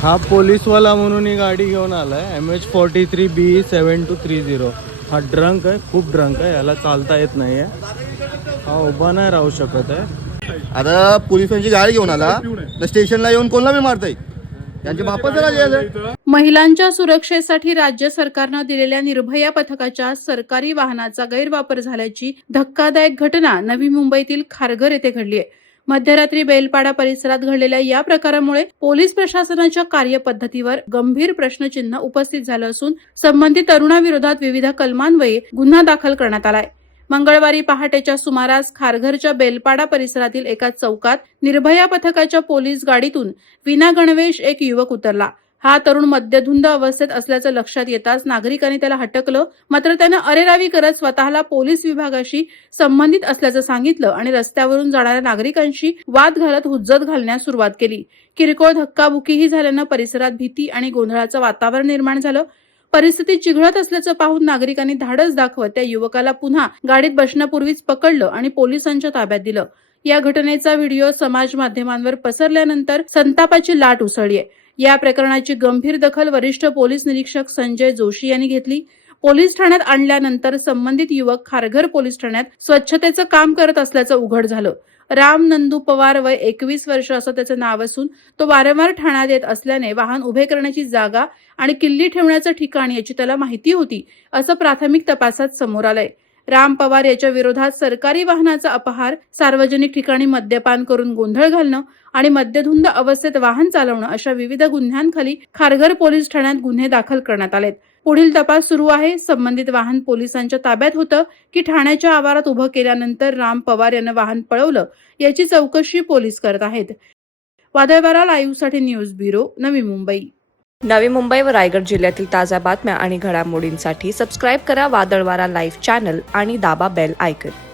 हा पोलीसवाला म्हणून ही गाडी घेऊन आलाय MH43B7230. हा ड्रंक आहे, खूप ड्रंक आहे, याला चालता येत नाहीये, हा उभा नाही राहू शकत आहे. आता पोलिसांची गाडी घेऊन आला तर स्टेशनला येऊन कोणाला बी मारताय, त्यांच्या बापाचं जेल. महिलांच्या सुरक्षेसाठी राज्य सरकारनं दिलेल्या निर्भया पथकाच्या सरकारी वाहनाचा गैरवापर झाल्याची धक्कादायक घटना नवी मुंबईतील खारघर येथे घडली आहे. मध्यरात्री बेलपाडा परिसरात घडलेल्या या प्रकारामुळे पोलीस प्रशासनाच्या कार्यपद्धतीवर गंभीर प्रश्नचिन्ह उपस्थित झालं असून संबंधित तरुणाविरोधात विविध कलमान्वये गुन्हा दाखल करण्यात आलाय. मंगळवारी पहाटेच्या सुमारास खारघरच्या बेलपाडा परिसरातील एका चौकात निर्भया पथकाच्या पोलीस गाडीतून विना गणवेश एक युवक उतरला. हा तरुण मद्यधुंद अवस्थेत असल्याचं लक्षात येताच नागरिकांनी त्याला हटकलं, मात्र त्यानं अरेरावी करत स्वतःला पोलीस विभागाशी संबंधित असल्याचं सांगितलं आणि रस्त्यावरून जाणाऱ्या नागरिकांशी वाद घालत हुज्जत घालण्यास सुरुवात केली. किरकोळ धक्काबुक्कीही झाल्यानं परिसरात भीती आणि गोंधळाचं वातावरण निर्माण झालं. परिस्थिती चिघळत असल्याचं पाहून नागरिकांनी धाडस दाखवत त्या युवकाला पुन्हा गाडीत बसण्यापूर्वीच पकडलं आणि पोलिसांच्या ताब्यात दिलं. या घटनेचा व्हिडिओ समाज माध्यमांवर पसरल्यानंतर संतापाची लाट उसळली आहे. या प्रकरणाची गंभीर दखल वरिष्ठ पोलीस निरीक्षक संजय जोशी यांनी घेतली. पोलीस ठाण्यात आणल्यानंतर संबंधित युवक खारघर पोलीस ठाण्यात स्वच्छतेचं काम करत असल्याचं उघड झालं. राम नंदू पवार वय 21 वर्ष असं त्याचं नाव असून तो वारंवार ठाण्यात येत असल्याने वाहन उभे करण्याची जागा आणि किल्ली ठेवण्याचं ठिकाण याची त्याला माहिती होती असं प्राथमिक तपासात समोर आलंय. राम पवार याच्या विरोधात सरकारी वाहनाचा अपहार, सार्वजनिक ठिकाणी मद्यपान करून गोंधळ घालणं आणि मद्यधुंद अवस्थेत वाहन चालवणं अशा विविध गुन्ह्यांखाली खारघर पोलीस ठाण्यात गुन्हे दाखल करण्यात आलेत. पुढील तपास सुरू आहे. संबंधित वाहन पोलिसांच्या ताब्यात होतं की ठाण्याच्या आवारात उभं केल्यानंतर राम पवार यानं वाहन पळवलं याची चौकशी पोलीस करत आहेत. वादळवारा लाईव्हसाठी न्यूज ब्युरो, नवी मुंबई. नवी मुंबई व रायगड जिल्ह्यातील ताज्या बातम्या आणि घडामोडींसाठी सबस्क्राईब करा वादळवारा लाईव्ह चॅनल आणि दाबा बेल आयकॉन.